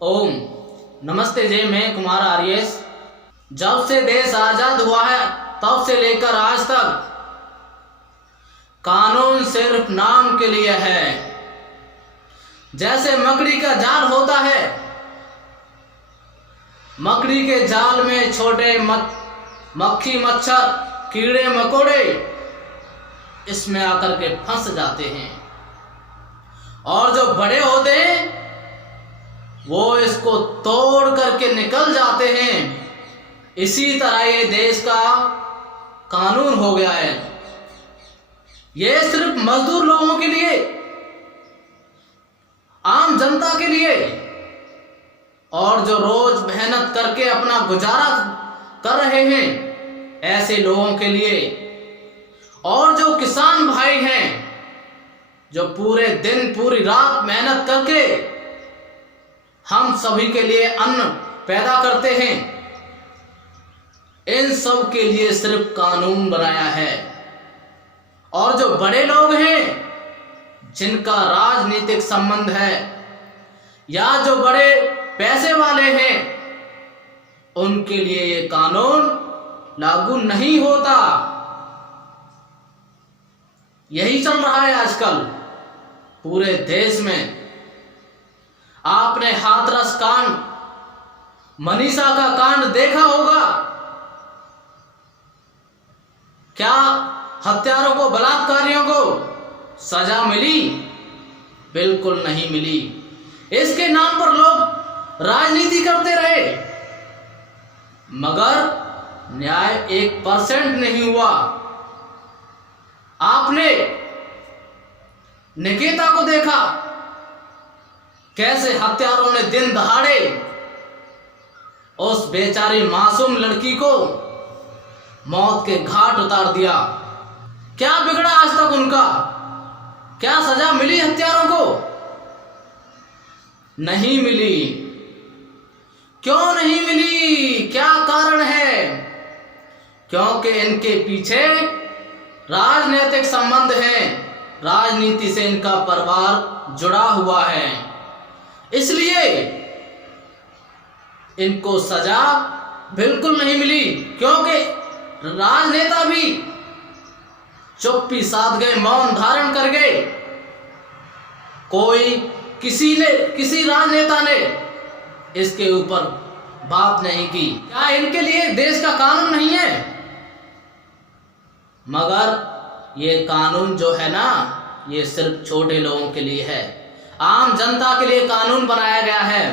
ओम नमस्ते जय। मैं कुमार आर्यस। जब से देश आजाद हुआ है तब से लेकर आज तक कानून सिर्फ नाम के लिए है। जैसे मकड़ी का जाल होता है, मकड़ी के जाल में छोटे मक्खी मच्छर कीड़े मकोड़े इसमें आकर के फंस जाते हैं, और जो बड़े होते हैं वो इसको तोड़ करके निकल जाते हैं। इसी तरह ये देश का कानून हो गया है। ये सिर्फ मजदूर लोगों के लिए, आम जनता के लिए, और जो रोज मेहनत करके अपना गुजारा कर रहे हैं ऐसे लोगों के लिए, और जो किसान भाई हैं जो पूरे दिन पूरी रात मेहनत करके हम सभी के लिए अन्न पैदा करते हैं, इन सब के लिए सिर्फ कानून बनाया है। और जो बड़े लोग हैं जिनका राजनीतिक संबंध है या जो बड़े पैसे वाले हैं, उनके लिए ये कानून लागू नहीं होता। यही चल रहा है आजकल पूरे देश में। आपने हाथरस कांड, मनीषा का कांड देखा होगा। क्या हत्यारों को, बलात्कारियों को सजा मिली? बिल्कुल नहीं मिली। इसके नाम पर लोग राजनीति करते रहे, मगर न्याय 1% नहीं हुआ। आपने निकिता को देखा, कैसे हत्यारों ने दिन दहाड़े उस बेचारी मासूम लड़की को मौत के घाट उतार दिया। क्या बिगड़ा आज तक उनका? क्या सजा मिली हत्यारों को? नहीं मिली। क्यों नहीं मिली? क्या कारण है? क्योंकि इनके पीछे राजनीतिक संबंध है, राजनीति से इनका परिवार जुड़ा हुआ है, इसलिए इनको सजा बिल्कुल नहीं मिली। क्योंकि राजनेता भी चुप्पी साध गए, मौन धारण कर गए। किसी राजनेता ने इसके ऊपर बात नहीं की। क्या इनके लिए देश का कानून नहीं है? मगर ये कानून जो है ना, ये सिर्फ छोटे लोगों के लिए है, आम जनता के लिए कानून बनाया गया है।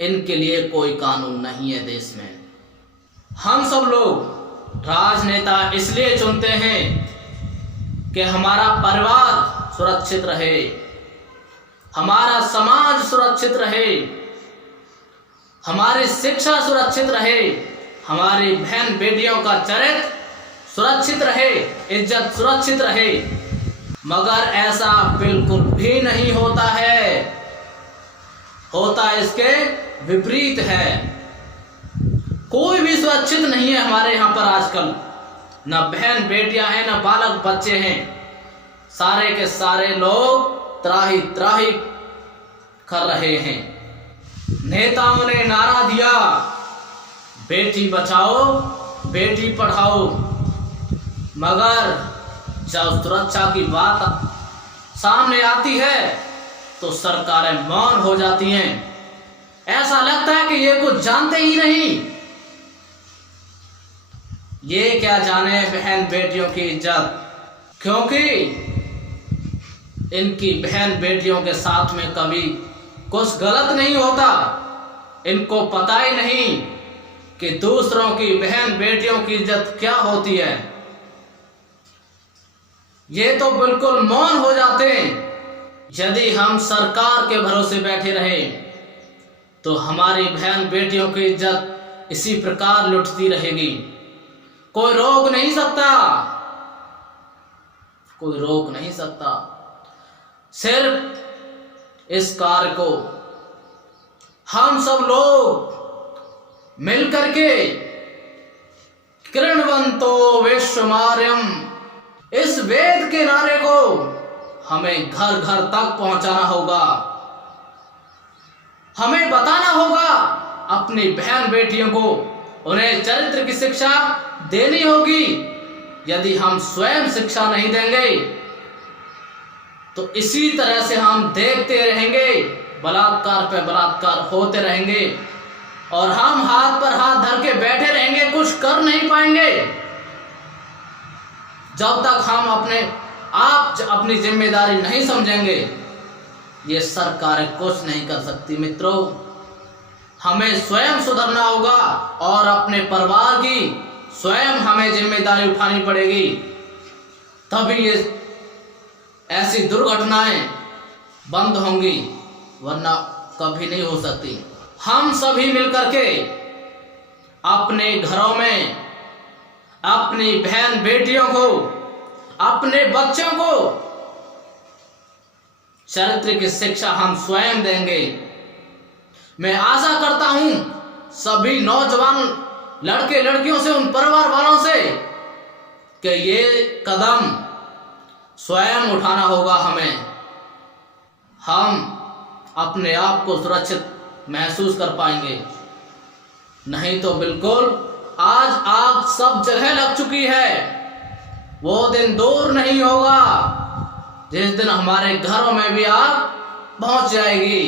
इनके लिए कोई कानून नहीं है देश में। हम सब लोग राजनेता इसलिए चुनते हैं कि हमारा परिवार सुरक्षित रहे, हमारा समाज सुरक्षित रहे, हमारी शिक्षा सुरक्षित रहे, हमारी बहन बेटियों का चरित्र सुरक्षित रहे, इज्जत सुरक्षित रहे। मगर ऐसा बिल्कुल भी नहीं होता है, होता इसके विपरीत है। कोई भी सुरक्षित नहीं है हमारे यहाँ पर आजकल। न बहन बेटियां हैं, न बालक बच्चे हैं। सारे के सारे लोग त्राही त्राही कर रहे हैं। नेताओं ने नारा दिया, बेटी बचाओ बेटी पढ़ाओ, मगर जब सुरक्षा की बात सामने आती है तो सरकारें मौन हो जाती हैं। ऐसा लगता है कि ये कुछ जानते ही नहीं। ये क्या जाने बहन बेटियों की इज्जत, क्योंकि इनकी बहन बेटियों के साथ में कभी कुछ गलत नहीं होता। इनको पता ही नहीं कि दूसरों की बहन बेटियों की इज्जत क्या होती है। ये तो बिल्कुल मौन हो जाते हैं। यदि हम सरकार के भरोसे बैठे रहे तो हमारी बहन बेटियों की इज्जत इसी प्रकार लुटती रहेगी। कोई रोक नहीं सकता, कोई रोक नहीं सकता। सिर्फ इस कार्य को हम सब लोग मिलकर के कृण्वन्तो विश्वमार्यम, इस वेद के नारे को हमें घर घर तक पहुंचाना होगा। हमें बताना होगा अपनी बहन बेटियों को, उन्हें चरित्र की शिक्षा देनी होगी। यदि हम स्वयं शिक्षा नहीं देंगे तो इसी तरह से हम देखते रहेंगे, बलात्कार पे बलात्कार होते रहेंगे और हम हाथ पर हाथ धर के बैठे रहेंगे, कुछ कर नहीं पाएंगे। जब तक हम अपनी जिम्मेदारी नहीं समझेंगे, ये सरकार कुछ नहीं कर सकती। मित्रों, हमें स्वयं सुधरना होगा और अपने परिवार की स्वयं हमें जिम्मेदारी उठानी पड़ेगी, तभी ये ऐसी दुर्घटनाएं बंद होंगी, वरना कभी नहीं हो सकती। हम सभी मिलकर के अपने घरों में अपनी बहन बेटियों को, अपने बच्चों को चरित्र की शिक्षा हम स्वयं देंगे। मैं आशा करता हूं सभी नौजवान लड़के लड़कियों से, उन परिवार वालों से, कि ये कदम स्वयं उठाना होगा हमें। हम अपने आप को सुरक्षित महसूस कर पाएंगे, नहीं तो बिल्कुल आज आग सब जगह लग चुकी है। वो दिन दूर नहीं होगा जिस दिन हमारे घरों में भी आग पहुंच जाएगी।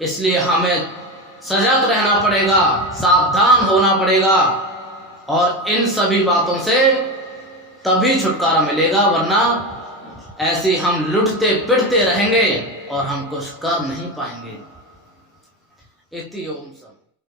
इसलिए हमें सजग रहना पड़ेगा, सावधान होना पड़ेगा और इन सभी बातों से तभी छुटकारा मिलेगा, वरना ऐसे हम लुटते पिटते रहेंगे और हम कुछ कर नहीं पाएंगे। इति ओम।